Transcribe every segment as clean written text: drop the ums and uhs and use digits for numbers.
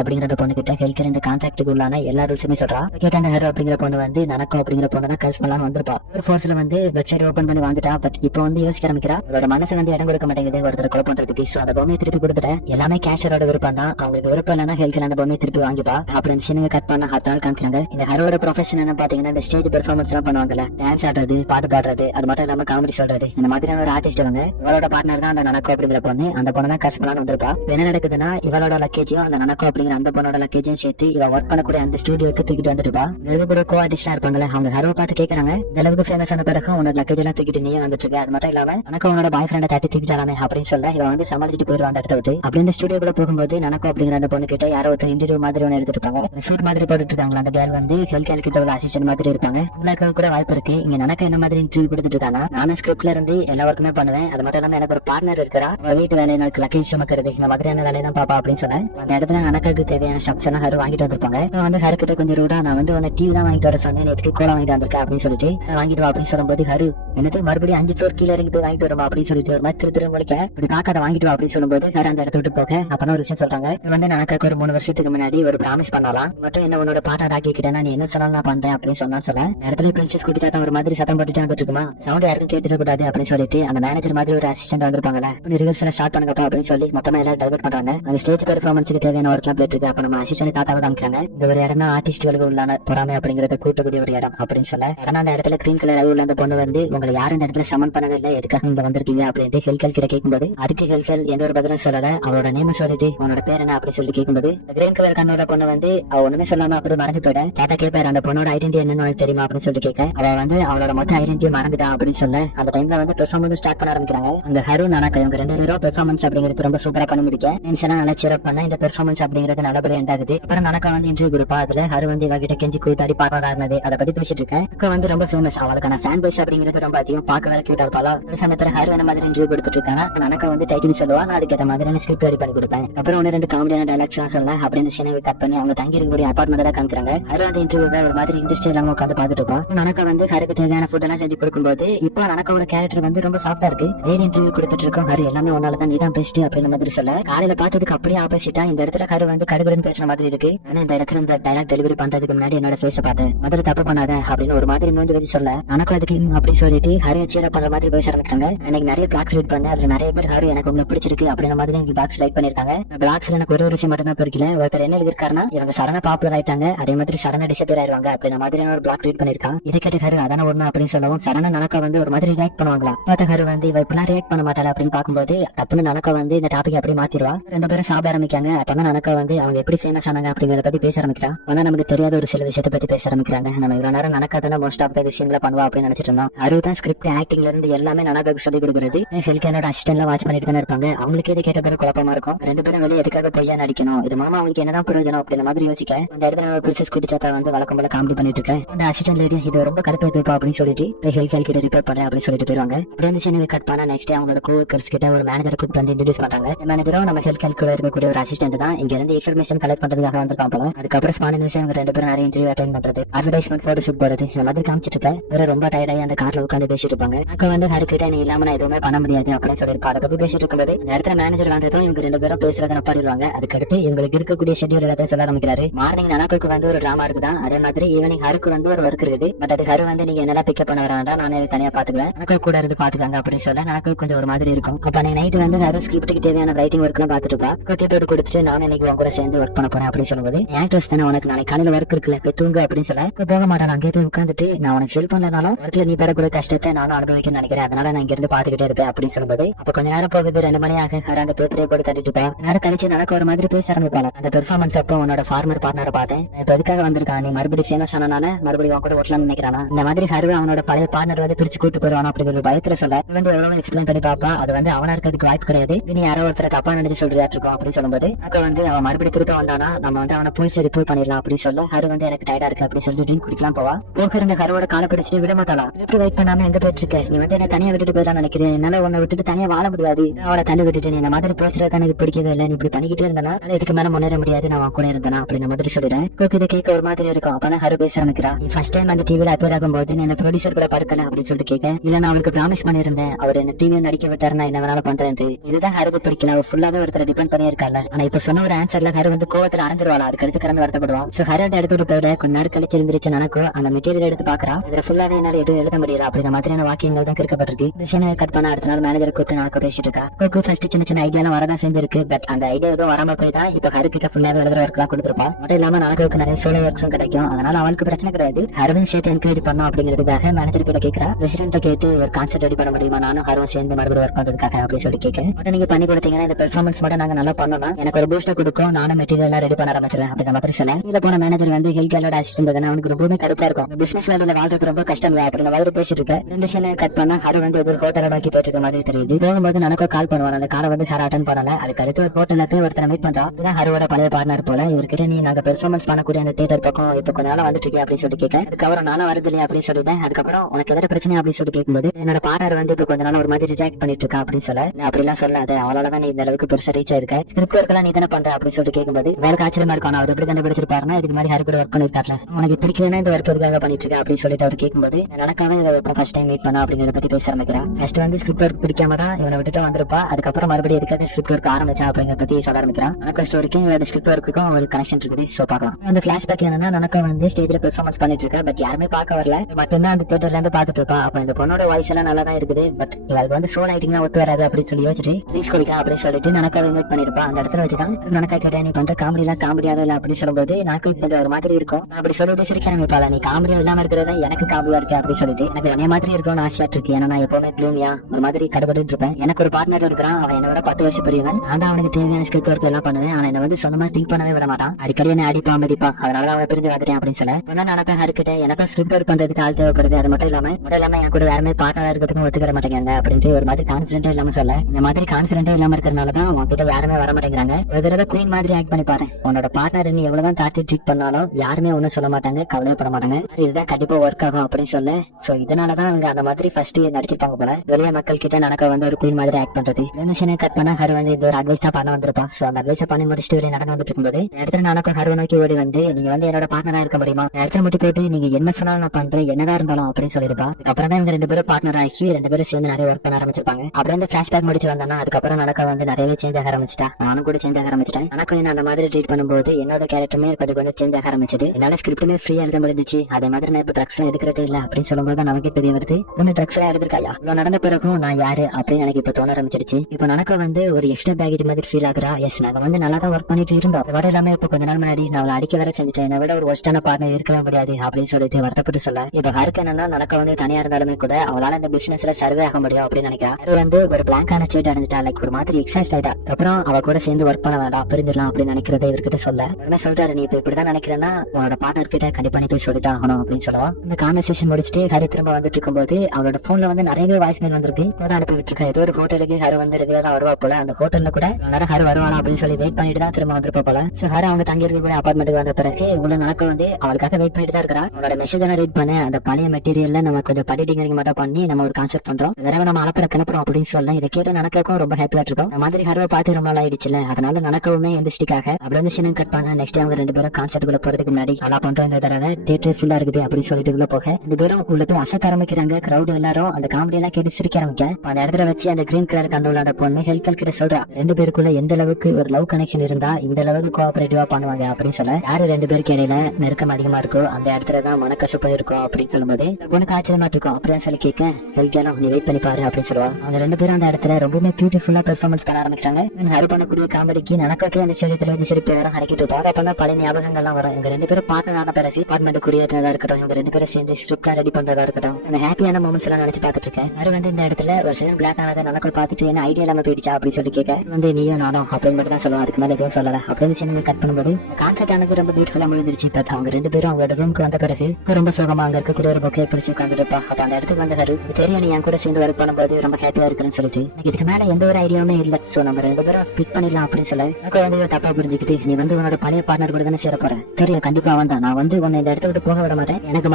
அப்படிங்கிற பொண்ணு கிட்ட ஹெல்கர் இந்த கான்ட்ராக்டுக்கு உள்ளான எல்லா ரூல்ஸுமே சொல்றா. கேட்ட அந்த ஹரு அப்படிங்கிற பொண்ணு வந்து நனக்கோ அப்படிங்கிற பொண்ணு தான் கர்ஸ் பண்ணலாம்னு வந்திருப்பா. ஒரு ஃபோர்ஸ்ல வந்து வெப்சைட் ஓபன் பண்ணி வாங்கிட்டா. பட் இப்போ வந்து யோசிக்க ஆரம்பிக்கிறா. அவரோட மனசு வந்து இடம் கொடுக்க மாட்டேங்குது ஒருத்தர் கொலை பண்றதுக்கு. சோ அந்த பொம்மையை திருப்பி கொடுத்துட்டேன். எல்லாமே கேஷரோட விருப்பம் தான். அவங்களுக்கு விருப்பம் இல்லைன்னா ஹெல்கர் அந்த பொம்மையை திருப்பி வாங்கிப்பா. அப்புறம் இந்த சீனுங்க கட் பண்ண 10 நாள் காமிக்கிறாங்க. இந்த ஹரோட ப்ரொஃபஷன் என்ன பாத்தீங்கன்னா இந்த ஸ்டேஜ் பெர்ஃபார்மன்ஸ் எல்லாம் பண்ணுவாங்கல்ல, டான்ஸ் ஆடுறது, பாட்டு பாடுறது, அது மட்டும் இல்லாம காமெடி சொல்றது, இந்த மாதிரியான ஒரு ஆர்டிஸ்ட் வந்து இவளோட பார்ட்னர் தான் அந்த நனக்கோ அப்படிங்கிற பொண்ணு. அந்த பொண்ணு தான் கர்ஸ் பண்ணலாம்னு வந்திருப்பா. என்ன நடக்குதுன்னா இவளோட லக்கேஜும் அந்த நனக்கோ அப்படிங்கிற அந்த பொண்ணோட லக்கேஜும் சேர்த்து இவ ஒர்க் பண்ணக்கூடிய அந்த ஸ்டுடியோக்கு தூக்கிட்டு வந்துட்டுப்பா. வெறும் கோ ஆர்டிஸ்டா இருப்பாங்களே அவங்க ஹரோவை பார்த்து கேட்கறாங்க, இந்த அளவுக்கு ஃபேமஸ் ஆன பிறகு உன்னோட லக்கேஜ் எல்லாம் தூக்கிட்டு நீயே வந்துட்டு இருக்க, அது மட்டும் இல்லாம நனக்கோ உன்னோட பாய் ஃப்ரெண்டை தட்டி தூக்கிட்டாராமே அப்படின்னு சொல்ல இவ வந்து சமாளிச்சுட்டு போயிடுவா அந்த இடத்த விட்டு. அப்படி இந்த ஸ்டுடியோக்குள்ள போகும்போது நனக்கோ அப்படிங்கிற அந்த பொண்ணு கிட்ட யாரோ ஒருத்தர் இன்டர்வியூ மாதிரி ஒன்று எடுத்துட்டு இருப்பாங்க. சூட் மாதிரி போட்டுட்டு இருக்காங்க. அந்த கேர்ள் வந்து ஹெல்கர் கிட்ட உள்ள அசிஸ்டன்ட் மாதிரி இருப்பாங்க. உங்களுக்கு கூட வாய்ப்பு இருக்கு. இங்க நனக்கோ என்ன மாதிரி இன்டர்வியூ கொடுத்துட்டு இருக்காங்க. நானும் ஸ்கிரிப்ட்ல இருந்து எல்லா ஒர்க்குமே பண்ணுவேன். அது மட்டும் இல்லாம எனக்கு ஒரு பார்ட்னர் இருக்கிறா. வீட்டு வேலை எனக்கு லக்கேஜ் சுமக்கிறது இந்த மாதிரியான வேலையை தான் பாப்பா அப்படின்னு சொன்னேன். அந்த இடத்துல நனக்காக்கு தேவையான ஸ்டப்ஸ் எல்லாம் ஹரு வாங்கிட்டு வந்திருப்பாங்க. வந்து ஹரு கிட்ட கொஞ்சம் ரூடா நான் வந்து உன்னை டிவி தான் வாங்கிட்டு வர சொன்னேன், நேற்றுக்கு கோலா வாங்கிட்டு வந்திருக்கேன் அப்படின்னு சொல்லிட்டு வாங்கிட்டு வா அப்படின்னு சொல்லும்போது ஹரு என்னது மறுபடியும் 5 ஃப்ளோர் கீழே இறங்கி போய் வாங்கிட்டு வருமா அப்படின்னு சொல்லிட்டு ஒரு மாதிரி திரு முடிக்க இப்படி பாக்காத வாங்கிட்டு வா அப்படின்னு சொல்லும்போது ஹரு அந்த இடத்த விட்டு போக அப்பதான் ஒரு விஷயம் சொல்றாங்க. வந்து நனக்காக்கு ஒரு 3 வருஷத்துக்கு முன்னாடி ஒரு ப்ராமிஸ் பண்ணலாம், மட்டும் என்ன உன்னோட பார்ட்னர் ஆக்கிக்கிட்டேன், நீ என்ன சொன்னாலும் நான் பண்றேன் அப்படின்னு சொன்னான்னு சொல்ல இடத்துல பிரின்சஸ் குடிச்சா ஒரு மாதிரி சத்தம் போட்டுட்டு வந்துட்டு இருக்குமா, சவுண்ட் யாருக்கும் கேட்டுட கூடாது அப்படின்னு சொல்லிட்டு அந்த மேனேஜர் மாதிரி ஒரு அசிஸ்டன்ட் வந்திருப்பாங்கல்ல, ரிஹர்சல் ஸ்டார்ட் பண்ணுங்கப்பா அப்படின்னு சொல்லி மொத்தமா எல்லாம் டைவர்ட் பண்றாங்க. அந்த ஸ்டேஜ் பெர்ஃபார்மன்ஸுக்கு தேவையான ஒரு கிளப் இருக்கு. அப்ப நம்ம அசிஸ்டன்ட் தாத்தாவை காமிக்கிறாங்க. இந்த ஒரு இடம் தான் ஆர்டிஸ்டுகளுக்கு உள்ளான பொறாமை அப்படிங்கறத கூட்டக்கூடிய ஒரு இடம் அப்படின்னு சொல்ல அந்த இடத்துல கிரீன் கலர் உள்ள அந்த பொண்ணு வந்து உங்களை யாரும் இந்த இடத்துல சமன் பண்ணதில்லை, எதுக்காக இங்க வந்திருக்கீங்க அப்படின்ட்டு ஹெல்கல் கிட்ட கேட்கும்போது அதுக்கு ஹெல்கல் எந்த ஒரு பதிலும் சொல்லல. அவரோட நேம் சொல்லிட்டு உன்னோட பேர் என்ன அப்படி சொல்லி கேட்கும்போது கிரீன் கலர் கண்ணோட பொண்ணு வந்து அவ ஒண்ணுமே சொல்லாம அப்படி மறந்து போயிட தாத்தா கேட்பாரு அந்த பொண்ணோட ஐடென்டி என்னன்னு தெரியுமா அப்படின்னு சொல்லி கேட்க அவ வந்து அவளோட மொத்த ஐடென்டியை மறந்துட்டான் அப்படின்னு சொல்ல அந்த டைம்ல வந்து பெர்ஃபார்மன்ஸ் ஸ்டார்ட் பண்ண ஆரம்பிக்கிறாங்க. அந்த ஹரு நனக்கோ இவங்க 2 பேரும் பெர்ஃபார்மன்ஸ் அப்படிங்கிறது ரொம்ப சூப்பரா பண்ணி முடிக்க எல்லாம் நல்லா சிறப்பு பண்ண இந்த பெர்ஃபார்மன்ஸ் அப்படிங்கிறது நல்லபடியா உண்டாகுது. அப்புறம் நனக்கோ வந்து இன்டர்வியூ கொடுப்பா. அதுல ஹரு வந்து இவகிட்ட கெஞ்சி கூத்தாடி பாடுறாருனது அதை பத்தி பேசிட்டு இருக்கேன். வந்து ரொம்ப ஃபேமஸ், அவளுக்கான ஃபேன் பேஸ் அப்படிங்கிறது ரொம்ப அதிகம், பார்க்க வேற கியூட்டா இருப்பாளா. ஒரு சமயத்துல ஹரு என்ன மாதிரி இன்டர்வியூ கொடுத்துட்டு இருக்காங்க. நனக்கோ வந்து டைட்டில் சொல்லுவா, நான் அதுக்கேற்ற மாதிரியான ஸ்கிரிப்ட் ரெடி பண்ணி கொடுப்பேன். அப்புறம் 1-2 காமெடியான டைலாக்ஸ் எல்லாம் சொல்ல அப்படின்னு சீனை கட் பண்ணி அவங்க தங்கி இருக்கக்கூடிய அபார்ட்மெண்ட் தான் காமிக்கிறாங்க. ஹரு அந்த இன்டர்வியூ ஒரு மாதிரி இன்ட்ரெஸ்ட் இல்லாம உட்காந்து பாத்துட்டு இருப்போம். நனக்கோ வந்து ஹருக்கு தேவையான ஃபுட் எல்லாம் செஞ்சு கொடுக்கும்போது இப்போ நனக்கோட கேரக்டர் வந்து ரொம்ப சாஃப்டா இருக்கு. டெய்லி இன்டர்வியூ கொடுத்துட்டு இருக்கோம். ஹரு எல்லாமே ஒன்னால தான் நீதான் பெஸ்ட் அப்படின்ற மாதிரி சொல்ல காலையில பார்த்ததுக்கு அப்படியே ஆப்போசிட்டா இந்த இடத்துல ஹரு வந்து கடுகுடுன்னு பேசுற மாதிரி இருக்கு. ஆனா இந்த இடத்துல இந்த டைலாக் டெலிவரி பண்றதுக்கு முன்னாடி என்னோட ஃபேஸ பார்த்தேன், முதல்ல தப்பு பண்ணாத அப்படின்னு ஒரு மாதிரி மூஞ்சி வச்சு சொல்ல நனக்கோ அதுக்கு அப்படி சொல்லிட்டு ஹரியை சீர பண்ற மாதிரி பேச ஆரம்பிச்சாங்க. எனக்கு நிறைய பிளாக்ஸ் ரைட் பண்ணேன். அதுல நிறைய பேர் ஹரு எனக்கு உங்களை பிடிச்சிருக்கு அப்படின்ற மாதிரி எனக்கு பிளாக்ஸ் ரைட் பண்ணிருக்காங்க. பிளாக்ஸ்ல எனக்கு ஒரு விஷயம் மட்டும் தான் பிடிக்கல. ஒருத்தர் என்ன எழுதிருக்காருன்னா இவங்க சரண பாப்புலர் ஆயிட்டாங்க, அதே மாதிரி சரண டிசப்பியர் ஆயிருவாங்க அப்படின்ற மாதிரி ஒரு பிளாக் ரைட் பண்ணிருக்கான். இதை கேட்டு ஹரு அதான ஒண்ணு அப்படின்னு சொல்லவும் சரண நனக்கோ வந்து ஒரு மாதிரி ரியாக்ட் பண்ணுவாங்களா. பார்த்த ஹரு வந்து இவ இப்பெல்லாம் ரியாக்ட் பண்ண மாட்டாள் அப்படின்னு பாக்கும்போது டப்புன்னு நனக்கோ வந்து இந்த டாபிக் அப்படி மாத்திடுவா. 2 பேரும் சாப்பிட ஆரம்பிக்காங்க. அப்பதான் நனக்கோ வந்து அவங்க எப்படி ஃபேமஸ் ஆனாங்க அப்படிங்கறத பத்தி பேச ஆரம்பிக்கிறான். ஆனா நமக்கு தெரியாத ஒரு சில விஷயத்தை பத்தி பேச ஆரம்பிக்கிறாங்க. நம்ம இவ்வளவு நேரம் நனக்காதான மோஸ்ட் ஆஃப் த விஷயங்களை பண்ணுவா அப்படின்னு நினைச்சிட்டு இருந்தோம். ஹரு தான் ஸ்கிரிப்ட் ஆக்டிங்ல இருந்து எல்லாமே நனக்காக்கு சொல்லி கொடுக்குறது. ஹெல்கனோட அசிஸ்டன்ட்ல வாட்ச் பண்ணிட்டு தானே இருப்பாங்க. அவங்களுக்கு இது கேட்ட பிறகு குழப்பமா இருக்கும். 2 பேரும் வெளியே எதுக்காக பொய்யா நடிக்கணும், இது மாமா அவங்களுக்கு என்னதான் பிரயோஜனம் அப்படின்ற மாதிரி யோசிக்க அந்த இடத்துல பிரின்சஸ் குடிச்சாத்தா வந்து வழக்கம் போல காமெடி பண்ணிட்டு இருக்கேன். அந்த அசிஸ்டன்ட் லேடி இது ரொம்ப கருத்து வைப்பா அப்படின்னு சொல்லிட்டு ஹெல்கல் கிட்ட ரிப்பேர் பண்ண அப்படின்னு சொல்லிட்டு போயிருவாங்க. அப்படி வந்து கட் பண்ணா நெக்ஸ்ட் அவங்களோட கோவர்க்கர்ஸ் கிட்ட ஒரு மேனேஜர் கூப்பிட்டு வந்து இன்ட்ரோடியூஸ் பண்றாங்க. மேனேஜரும் நம்ம ஹெல்கல் கூட இருக்கக்கூடிய ஒரு அசிஸ்டன்ட் தான். இங்க இருந்து இன்ஃபர்மேஷன் கலெக்ட் பண்றதுக்காக வந்திருக்காங்க போல. அதுக்கப்புறம் ஸ்பான்டேனியஸா அவங்க 2 பேரும் நிறைய இன்டர்வியூ அட்டெண்ட் பண்றது, அட்வர்டைஸ்மெண்ட் போட்டோ ஷூட் போறது, இந்த மாதிரி காமிச்சிட்டு இருப்பேன். வேற ரொம்ப டயர்டாகி அந்த கார்ல உட்காந்து பேசிட்டு இருப்பாங்க. அங்க வந்து ஹரு கிட்ட நீ இல்லாம நான் எதுவுமே பண்ண முடியாது அப்படின்னு சொல்லிருப்பா. அதை பத்தி பேசிட்டு இருக்கும்போது நேரத்துல மேனேஜர் வந்ததும் இவங்க 2 பேரும் பேசுறத நப்பாடிடுவாங்க. அதுக்கடுத்து இவங்களுக்கு இருக்கக்கூடிய ஷெட்யூல் எல்லாத்தையும் சொல்ல ஆரம்பிக்கிறாரு. மார்னிங் நனக்கோக்கு வந்து ஒரு டிராமா இருக்குதான், அதே மாதிரி ஈவினிங் ஹருக்கு வந்து ஒரு ஒர்க் இருக்குது. பட் அது ஹரு வந்து நீங்க என்னெல்லாம் பிக்கப் பண்ண வராண்டா நான் தனியா பாத்துக்குவேன், நனக்கோ கூட இருந்து பாத்துக்காங்க அப்படின்னு சொல்ல நனக்கோ கொஞ்சம் ஒரு மாதிரி இருக்கும். அப்ப நீங்க நைட் வந்து ஹரு ஸ்கிரிப்டுக்கு தேவையான ரைட்டிங் ஒர்க் எல்லாம் பாத்துட்டு கொட்டிட்டு கொடுத்துட்டு நான் இன்னைக்கு உங்க கூட சேர்ந்து ஒர்க் பண்ண போறேன் அப்படின்னு சொல்லும்போது ஆக்ட்ரஸ் தானே உனக்கு நாளைக்கு காலையில ஒர்க் இருக்குல்ல போய் தூங்க அப்படின்னு சொல்ல போக மாட்டேன். அங்கே போய் உட்காந்துட்டு நான் உனக்கு ஹெல்ப் பண்ணலனாலும் ஒர்க்ல நீ பெறக்கூடிய கஷ்டத்தை நானும் அனுபவிக்க நினைக்கிறேன், அதனால நான் இங்க இருந்து பாத்துக்கிட்டே இருப்பேன் அப்படின்னு சொல்லும்போது அப்ப கொஞ்ச நேரம் போகுது. 2 மணி ஆக ஹரு அந்த பேப்பரே போட்டு தட்டிட்டு இருப்பேன். நேரம் கழிச்சு நடக்க ஒரு மாதிரி பேச ஆரம்பிப்பாங்க. அந்த பெர்ஃபார்மன்ஸ் அப்போ உன்னோட ஃபார்மர் பார்ட்னரை பார்த்தேன், இப்ப எதுக்காக வந்திருக்கான், நீ மறுபடியும் ஃபேமஸ் ஆனால மறுபடியும் அவன் கூட ஓட்டலாம்னு நினைக்கிறானா, இந்த மாதிரி ஹரு அவனோட பழைய பார்ட்னர் வந்து பிரிச்சு கூட்டு போயிருவான் அப்படிங்கிற பயத்துல சொல்ல வந்து எவ்வளவு எக்ஸ்பிளைன் பண்ணி பாப்பா. அது வந்து அவனா இருக்கிறதுக்கு வாய்ப்பு கிடையாது, நீ யாரோ ஒருத்தர தப்பா நினைச்சு சொல்றியாட்டு இருக்கும் அப்படின்னு சொல்லும்போது அப்ப வந்து அவன் மறுபடியும் திருப்ப வந்தானா நம்ம வந்து அவனை போலீஸ் ரிப்போர்ட் பண்ணிடலாம் அப்படின்னு சொல்ல ஹரு வந்து எனக்கு டயர்டா இருக்கு அப்படின்னு சொல்லிட்டு ட்ரிங்க் குடிக்கலாம் போவா. போக இருந்த ஹருவோட காலை பிடிச்சிட்டு விட மாட்டாளா, எப்படி வெயிட் பண்ணாம எங்க போயிட்டு இருக்க, நீ வந்து என்ன தனியா விட்டுட்டு போயிடலாம் நினைக்கிறேன், என்னால உன்னை விட்டுட்டு தனியா வாழ முடியாது, அவளை தள்ளி விட்டுட்டு நீ இந்த மாதிரி பேசுறது எனக்கு பிடிக்கிறது இல்ல, நீ இப்படி பண்ணிக்கிட்டே இருந்தா இதுக்கு மேல முன்னேற முடியாது, நான் அவன் கூட இருந்தேனா அப்படின்னு மாதிரி சொல்லிடுறேன். இதை கேட்க ஒரு மாதிரி இருக்கும். அப்பதான் ஹரு பேச ஆரம்பிக்கிறா, நீ ஃபர்ஸ்ட் டைம் அந்த டிவில அப்பியர் ஆகும் போது நீ ப்ரொடியூசர் கூட படுத்தல அப்படின்னு சொல்லிட்டு கேட்க இல்ல நான் அவளுக்கு ப்ராமிஸ் பண்ணிருந்தேன், அவர் என்ன டிவியை நடிக்க விட்டாருன்னா என்ன வேணாலும் பண்றேன். இதுதான் ஹருக்கு பிடிக்கல, அவ ஃபுல்லாவே ஒருத்தர் டிபெண்ட் பண்ணி இருக்கால. ஆனா இப்ப சொன்ன ஒரு ஆன்சர் பேர்ல ஹரு வந்து கோவத்துல அறந்துருவாளா, அதுக்கு எடுத்து கிடந்து வருத்தப்படுவான். சோ ஹரு அந்த இடத்தோட போயிட கொஞ்ச நேரம் கழிச்சு எழுந்திரிச்சு நடக்கும். அந்த மெட்டீரியல் எடுத்து பாக்குறா, இதுல ஃபுல்லாவே என்னால எதுவும் எழுத முடியல அப்படிங்கிற மாதிரியான வாக்கியங்கள் தான் இருக்கப்பட்டிருக்கு. இந்த சீனை கட் பண்ண அடுத்த நாள் மேனேஜர் கூப்பிட்டு நடக்க பேசிட்டு இருக்கா. கோகு ஃபர்ஸ்ட் சின்ன சின்ன ஐடியா எல்லாம் வரதான் செஞ்சிருக்கு. பட் அந்த ஐடியா எதுவும் வராம போய் தான் இப்ப ஹரு கிட்ட ஃபுல்லாவே எழுதுற ஒர்க் எல்லாம் கொடுத்துருப்பா. மட்டும் இல்லாம நடக்கிறதுக்கு நிறைய சோலோ ஒர்க்ஸும் கிடைக்கும். அதனால அவளுக்கு பிரச்சனை கிடையாது. ஹருவின் சேர்த்து என்கரேஜ் பண்ணும் அப்படிங்கிறதுக்காக மேனேஜர் கிட்ட கேட்கறா. ரெசிடென்ட் கேட்டு ஒரு கான்செப்ட் ரெடி பண்ண முடியுமா, நானும் ஹரும் சேர்ந்து மறுபடியும் ஒர்க் பண்றதுக்காக அப்படின்னு சொல்லி கேட்க. மட்டும் நீங்க பண்ணி கொடுத்தீங்கன்னா இந்த பெர்ஃபார்மன்ஸ் மட்டும் நாங்க நல்லா பண்ணோம்னா எனக்கு ஒரு பூஸ்ட் கொடுக்கும், நானும் மெட்டீரியல் எல்லாம் ரெடி பண்ண ஆரம்பிச்சிருவேன் அப்படிங்கிற மாதிரி சொன்னேன். இதுல போன மேனேஜர் வந்து ஹெல்த் கேர்லோட அசிஸ்டன்ட் அவனுக்கு ரொம்பவே கடுப்பா இருக்கும். பிசினஸ் வேலையில வாழ்றது ரொம்ப கஷ்டம் அப்படிங்கிற மாதிரி பேசிட்டு இருக்க. ரெண்டு சீனை கட் பண்ணா ஹரு வந்து ஒரு ஹோட்டலை நோக்கி போயிட்டு இருக்க மாதிரி தெரியுது. போகும்போது எனக்கு கால் பண்ணுவான். அந்த காலை வந்து ஹரு அட்டன் பண்ணல. அதுக்கு அடுத்து ஒரு ஹோட்டல்ல போய் ஒருத்தரை மீட் பண்றான். இதுதான் ஹருவோட பழைய பார்ட்னர் போல. இவர்கிட்ட நீ நாங்க பெர்ஃபார்மன்ஸ் பண்ணக்கூடிய அந்த தியேட்டர் பக்கம் இப்ப கொஞ்ச நாள் வந்துட்டு இருக்கேன் அப்படின்னு சொல்லி கேட்க. அதுக்கப்புறம் நானும் வரது இல்லையா அப்படின்னு சொல்லிட்டேன். அதுக்கப்புறம் உனக்கு எதாவது பிரச்சனை அப்படின்னு சொல்லி கேட்கும்போது என்னோட பார்ட்னர் வந்து இப்ப கொஞ்ச நாள் ஒரு மாதிரி ரிஜெக்ட் பண்ணிட்டு இருக்கா அப்படின்னு சொல்ல. அப்படிலாம் சொல்லாத, அவளாலதான் நீ இந்த அளவுக்கு பெருசா ரீச் ஆயிருக்க. ஸ்கிரிப்ட் ஒர்க் எல்லாம் நீ தானே பண்ற அப்படின்னு சொல்லி கேட்கும்போது வேலைக்கு ஆச்சரியமா இருக்கும். அவர் எப்படி கண்டுபிடிச்சிருப்பாருன்னா இதுக்கு மாதிரி ஹரு கூட ஒர்க் பண்ணிருக்காருல, உனக்கு பிடிக்கலன்னா இந்த ஒர்க் எதுக்காக பண்ணிட்டு இருக்க அப்படின்னு சொல்லிட்டு அவர் கேட்கும்போது நடக்காம இதை ஃபர்ஸ்ட் டைம் மீட் பண்ணா அப்படிங்கிறத பத்தி பேச ஆரம்பிக்கிறான். ஃபர்ஸ்ட் வந்து ஸ்கிரிப்ட் ஒர்க் பிடிக்காம தான் இவனை விட்டுட்டு வந்திருப்பா. அதுக்கப்புறம் மறுபடியும் எதுக்காக ஸ்கிரிப்ட் ஒர்க் ஆரம்பிச்சா அப்படிங்கிற பத்தி சொல்ல ஆரம்பிக்கிறான். எனக்கு ஸ்டோரிக்கும் ஸ்கிரிப்ட் ஒர்க்குக்கும் ஒரு கனெக்ஷன் இருக்குது. சோ பார்க்கலாம். அந்த பிளாஷ்பேக் என்னன்னா எனக்கு வந்து ஸ்டேஜ்ல பெர்ஃபார்மன்ஸ் பண்ணிட்டு இருக்கா. பட் யாருமே பார்க்க வரல, மட்டும்தான் அந்த தியேட்டர்ல இருந்து பாத்துட்டு இருக்கா. அப்ப இந்த பொண்ணோட வாய்ஸ் எல்லாம் நல்லா தான் இருக்குது. பட் இவளுக்கு வந்து ஷோ லைட்டிங்லாம் ஒத்து வராது அப்படின்னு சொல்லி யோசிச்சுட்டு ப்ளீஸ் குடிக்கலாம் அப்படின்னு சொல்லிட்டு நனக்காவை இன்வைட் பண்ணிருப்பா. அந்த இடத்துல வச்சுதான் நனக்கா கேட்டா நீ பண்ற காமெடி எல்லாம் காமெடியாவே இல்ல அப்படின்னு சொல்லும்போது எனக்கு கொஞ்சம் ஒரு மாதிரி இருக்கும். அப்படி சொல்லிட்டு சிரிக்க ஆரம்பிப்பாளா, நீ காமெடியா இல்லாம இருக்கிறதா எனக்கு காமெடியா இருக்கு அப்படின்னு சொல்லிட்டு எனக்கு என்னைய மாதிரி இருக்கணும்னு ஆசையா இருக்கு. ஏன்னா நான் எப்பவுமே க்ளூமியா ஒரு மாதிரி கடுபட்டு இருப்பேன். எனக்கு ஒரு பார்ட்னர் இருக்கிறான், அவன் என்னோட 10 வருஷம் பெரியவன். நான் தான் அவனுக்கு தேவையான ஸ்கிரிப்ட் ஒர்க் எல்லாம் பண்ணுவேன். ஆனா என்ன வந்து சொந்தமா திங்க் பண்ணவே விட மாட்டான். அடிக்கடி என்ன அடிப்பா மதிப்பா, அதனால அவன் பிரிஞ்சு வந்துட்டேன் அப்படின்னு சொல்ல. நடப்பேன் ஹருக்கிட்ட எனக்கும் ஸ்கிரிப்ட் ஒர்க் பண்றதுக்கு ஆள் தேவைப்படுது. அது மட்டும் இல்லாம என் கூட வேறமே பார்ட்னர் இருக்கிறதுக்கும் ஒத்துக்கிற மாட்டேங்கிறாங்க அப்படின்ட்டு ஒரு மாதிரி கான்பிடென்டா இல்லாம சொல்ல. இந்த மாதிரி கான்பிடென்டா இல்லாம இருக்கிறனாலதான் உங்ககிட்ட யாருமே வர மாட்டேங்கிறாங்க. ஒரு தடவை குயின் மாதிரி ஆக்ட் பண்ணி பாரு. உன்னோட பார்ட்னர் நீ எவ்வளவுதான் தாட்டி ட்ரீட் பண்ணாலும் யாருமே ஒன்னும் சொல்ல மாட்டாங்க, கவலைப்பட மாட்டாங்க. இதுதான் கண்டிப்பா ஒர்க் ஆகும் அப்படின்னு சொல்ல. சோ இதனாலதான் அவங்க அந்த மாதிரி ஃபர்ஸ்ட் நடிச்சிருப்பாங்க போல. வெளிய மக்கள் கிட்ட நடக்க வந்து ஒரு குயின் மாதிரி ஆக்ட் பண்றது. இந்த கட் பண்ண ஹரு வந்து இந்த ஒரு அட்வைஸ் தான் பண்ண வந்திருப்பான். சோ அந்த அட்வைஸ் பண்ணி முடிச்சுட்டு வெளியே நடந்து வந்துட்டு இருக்கும்போது இடத்துல நடக்கும் ஹரு நோக்கி ஓடி வந்து நீங்க வந்து என்னோட பார்ட்னரா இருக்க முடியுமா, இடத்துல முட்டி போயிட்டு நீங்க என்ன சொன்னாலும் நான் பண்றேன் என்னதான் இருந்தாலும் அப்படின்னு சொல்லிருப்பா. அதுக்கப்புறம் தான் இவங்க 2 பேரும் பார்ட்னர் ஆகி 2 பேரும் சேர்ந்து நிறைய ஒர்க் பண்ண ஆரம்பிச்சிருப்பாங்க. அப்படியே அந்த பிளாஷ்பேக் முடிச்சு வந்தானா அதுக்கப்புறம் நடக்க வந்து நிறையவே சேஞ்ச் ஆக ஆரம்பிச்சிட்டா. நானும் கூட சேஞ்ச் ஆக ஆரம்பிச்சிட்டேன். எனக்கு என்ன அந்த மாதிரி ட்ரீட் பண்ணும்போது என்னோட கேரக்டருமே கொஞ்சம் சேஞ்ச் ஆக ஆரம்பிச்சது. என்னால ஸ்கிரிப்டுமே ஃப்ரீயா எழுத முடிஞ்சிச்சு. அதே மாதிரி நான் இப்ப ட்ரக்ஸ் எடுக்கிறதே இல்ல அப்படின்னு சொல்லும்போது நமக்கே தெரிய வருது ஒன்னு ட்ரக்ஸ் எல்லாம் எடுத்திருக்காயா. இவ்வளவு நடந்த பிறகும் நான் யாரு அப்படின்னு எனக்கு இப்ப தோண ஆரம்பிச்சிருச்சு. இப்ப நடக்க வந்து ஒரு எக்ஸ்ட்ரா பேக்கேஜ் மாதிரி ஃபீல் ஆகுறா. எஸ் நாங்க வந்து நல்லா தான் ஒர்க் பண்ணிட்டு இருந்தோம். விட இல்லாம இப்ப கொஞ்ச நாள் முன்னாடி நான் அவளை அடிக்க வேற செஞ்சுட்டேன். என்னை விட ஒரு ஒஸ்டான பார்ட்னர் இருக்கவே முடியாது அப்படின்னு சொல்லிட்டு வருத்தப்பட்டு சொல்ல. இப்ப ஹருக்கு என்னன்னா நடக்க வந்து தனியா இருந்தாலுமே கூட அவளால இந்த பிசினஸ்ல சர்வே ஆக முடியும் அப்படின்னு நினைக்கிறா. அது வந்து ஒரு பிளாங்கான ஸ்டேட் அடைஞ்சிட்டா, லைக் ஒரு மாதிரி எக்ஸாஸ்ட் ஆயிட்டா. அப்புறம் அவ கூட சேர்ந்து ஒர்க் பண்ண வேண்டாம் பிரிஞ்சிடலாம் அப்படின்னு நினைக்கிறத இவர்கிட்ட சொல்ல. உடனே சொல்றாரு நீ இப்ப இப்படிதான் நினைக்கிறேன்னா உன்னோட பார்ட்னர் கிட்ட கண்டிப்பா நீ போய் சொல்லிட்டு ஆகணும் அப்படின்னு சொல்லுவான். இந்த கான்வர்சேஷன் முடிச்சுட்டு ஹரி திரும்ப வந்துட்டு இருக்கும்போது அவளோட போன்ல வந்து நிறையவே வாய்ஸ் மெயில் வந்திருக்கு. அனுப்பி விட்டுருக்கேன். ஏதோ ஒரு ஹோட்டலுக்கு ஹரு வந்து ரெகுலரா வருவா போல. அந்த ஹோட்டல்ல கூட நேரம் ஹரு வருவானா அப்படின்னு சொல்லி வெயிட் பண்ணிட்டு தான் திரும்ப வந்துருப்பா போல. ஹரு அவங்க தங்கி இருக்கக்கூடிய அபார்ட்மெண்ட்டுக்கு வந்த பிறகு உள்ள நடக்க வந்து அவளுக்காக வெயிட் பண்ணிட்டு தான் இருக்கிறா. அவளோட மெசேஜ் எல்லாம் ரீட் பண்ண அந்த பழைய மெட்டீரியல்ல நம்ம கொஞ்சம் படிட்டிங் மட்டும் பண்ணி நம்ம ஒரு கான்செப்ட் பண்றோம். தடவை நம்ம அலப்பற கிளப்புறோம் அப்படின்னு சொல்ல. இதை கேட்டு நடக்கும் ரொம்ப ஹாப்பியா இருக்கும். அந்த மாதிரி ஹருவை பார்த்து ரொம்ப நாள் ஆயிடுச்சுல, அதனால நடக்கவுமே எந்திரிச்சிக்காக அப்படி வந்து சீன் கட் பண்ண. நெக்ஸ்ட் அவங்க 2 பேரும் கான்செப்ட் குள்ள போறதுக்கு முன்னாடி நல்லா பண்றோம் இந்த தடவை தியேட்டர் ஃபுல்லா இருக்குது அப்படின்னு சொல்லிட்டு உள்ள போக 2 பேரும் உள்ள போய் அசத்த ஆரம்பிக்கிறாங்க. கிரௌட் எல்லாரும் அந்த காமெடி எல்லாம் கேட்டு சிரிக்க ஆரம்பிக்க. அந்த இடத்துல வச்சு அந்த கிரீன் கலர் கண்ட்ரோலான பொண்ணு ஹெல்த் கிட்ட சொல்றா 2 பேருக்குள்ள எந்த அளவுக்கு ஒரு லவ் கனெக்ஷன் இருந்தா இந்த அளவுக்கு கோஆபரேட்டிவா பண்ணுவாங்க அப்படின்னு சொல்ல. யாரு 2 பேருக்கு இடையில நெருக்கம் அதிகமா இருக்கோ அந்த இடத்துலதான் மனக்கசப்பு இருக்கும் அப்படின்னு சொல்லும்போது உனக்கு ஆச்சரியமா இருக்கும் அப்படின்னு சொல்லி கேட்க ஹெல்த் நீ வெயிட் பண்ணி பாரு அப்படின்னு சொல்லுவா. அவங்க 2 பேரும் அந்த இடத்துல ரொம்பவே பியூட்டிஃபுல்லா பெர்ஃபார்மன்ஸ் பண்ண ஆரம்பிச்சாங்க. ஹரு பண்ணக்கூடிய காமெடிக்கு நடக்கவே அந்த சரீரத்துல வந்து சிரிப்பு வரும். ஹரிக்கிட்டு போறப்ப பழைய ஞாபகங்கள்லாம் வரும். இவங்க 2 பேரும் பார்க்கறதான பிறகு அபார்ட்மெண்ட் குறியேற்றதா இருக்கட்டும், இவங்க 2 பேரும் சேர்ந்து ஸ்கிரிப்ட் ரெடி பண்றதா இருக்கட்டும், அந்த ஹாப்பியான மூமெண்ட்ஸ் எல்லாம் நினைச்சு பாத்துட்டு இருக்கேன். ஹரு வந்து இந்த இடத்துல ஒரு சில பிளாக் ஆனதை நடக்க பார்த்துட்டு என்ன ஐடியா இல்லாம போயிடுச்சா அப்படின்னு சொல்லி கேட்க வந்து நீயும் நானும் அப்படின்னு மட்டும் தான் சொல்லுவோம். அதுக்கு மேல எதுவும் சொல்லல அப்படின்னு சின்ன கட் பண்ணும்போது கான்செப்ட் ஆனது ரொம்ப பியூட்டிஃபுல்லா முடிஞ்சிருச்சு. பட் அவங்க 2 பேரும் அவங்களோட ரூமுக்கு வந்த பிறகு ரொம்ப சுகமா அங்க இருக்கக்கூடிய ஒரு பொக்கே பிடிச்சு உட்காந்துருப்பா. அப்ப அந்த இடத்துக்கு வந்து ஹரு தெரியும் நீ என் கூட சேர்ந்து ஒர்க் பண்ணும்போது ரொம்ப ஹாப்பியா இருக்குன்னு சொல்லிட்டு இதுக்கு மேல எந்த ஒரு ஐடியாவுமே இல்ல. சோ நம்ம 2 பேரும் ஸ்பிட் பண்ணிடலாம் அப்படின்னு சொல்ல. எனக்கு வந்து தப்பா புரிஞ்சுக்கிட்டு நீ வந்து உன்னோட பழைய பார்ட்னர் கூட தானே சேர போற. தெரியும் கண்டிப்பா வந்தான் நான் வந்து உன்னை இந்த இடத்த விட்டு போக விட மாட்டேன். எனக்கு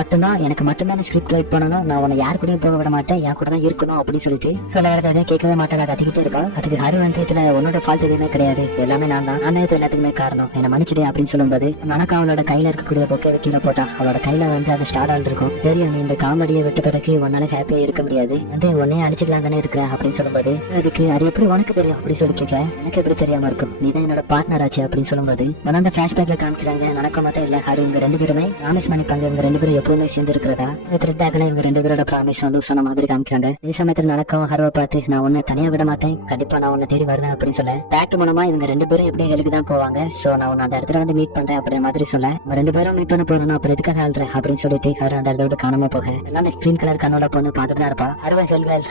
மட்டும்தான் ஸ்கிரிப்ட் ரைட் பண்ணணும். நான் உன்னை யாரு கூடயும் போக விட மாட்டேன். என் கூட தான் இருக்கணும் அப்படின்னு சொல்லிட்டு சொல்ல வரதை கேட்கவே மாட்டேன். கத்திக்கிட்டே இருக்கா. அதுக்கு ஹரு வந்து இதுல உன்னோட ஃபால்ட் எதுவுமே கிடையாது, எல்லாமே நான் தான், நானே இது எல்லாத்துக்குமே காரணம், என்ன மன்னிச்சிடு அப்படின்னு சொல்லும்போது எனக்கு அவளோட கையில இருக்கக்கூடிய பொக்கே கீழே போட்டா. அவளோட கையில வந்து அந்த ஸ்டார் ஆல் இருக்கும். தெரியும் நீ இந்த காமெடியை விட்ட பிறகு உன்னால ஹாப்பியா இருக்க முடியாது, வந்து உன்னையே அடிச்சுக்கலாம் தானே இருக்கிற அப்படின்னு சொல்லும்போது அதுக்கு அது எப்படி உனக்கு தெரியும் அப்படி சொல்லி கேட்க. எனக்கு எப்படி தெரியாம இருக்கும், நீ தான் என்னோட பார்ட்னர் ஆச்சு அப்படின்னு சொல்லும்போது அந்த பிளாஷ்பேக்ல காமிக்கிறாங்க நடக்க மட்டும் இல்ல ஹாரு இவங்க 2 பேருமே ப்ராமிஸ் பண்ணிப்பாங்க. இவங்க 2 பேரும் எப்பவுமே சேர்ந்து இருக்கிறதா த்ரெட் ஆகல. இவங்க 2 பேரோட ப்ராமிஸ் வந்து சொன்ன மாதிரி காமிக்கிறாங்க. இதே சமயத்துல நடக்கும் ஹாருவை பார்த்து நான் உன்னை தனியா விட மாட்டேன், கண்டிப்பா நான் உன்னை தேடி வருவேன் அப்படின்னு சொல்ல பேக்ட் மூலமா இவங்க 2 பேரும் எப்படியும் ஹெலுக்கு தான் போவாங்க. சோ நான் உன்னை அந்த இடத்துல வந்து மீட் பண்றேன் அப்படின்ற மாதிரி சொல்ல நம்ம 2 பேரும் மீட் பண்ண போறோம் அப்புறம் எதுக்காக ஆள்றேன் அப்படின்னு சொல்லிட்டு ஹாரு அந்த இடத்தோட காணாம போக எல்லாம் அந்த கிரீன் கலர் கண்ணோட பொண்ணு பார்த்துட்டு தான் இருப்பா. ஹாருவை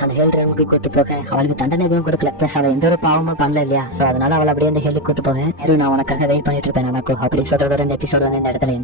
அந்த ஹெல் ரூமுக்கு கூட்டு போக அவளுக்கு தண்டனை எதுவும் கொடுக்கல. பிளஸ் அவ எந்த ஒரு பாவமும் பண்ணல இல்லையா. சோ அதனால அவள் அப்படியே அந்த ஹெல்லுக்கு கூட்டு போக நான் உனக்காக வெயிட் பண்ணிட்டு இருப்பேன் எனக்கு அப்படி சொல்றதோட இந்த எபிசோட் வந்து இந்த இடத்துல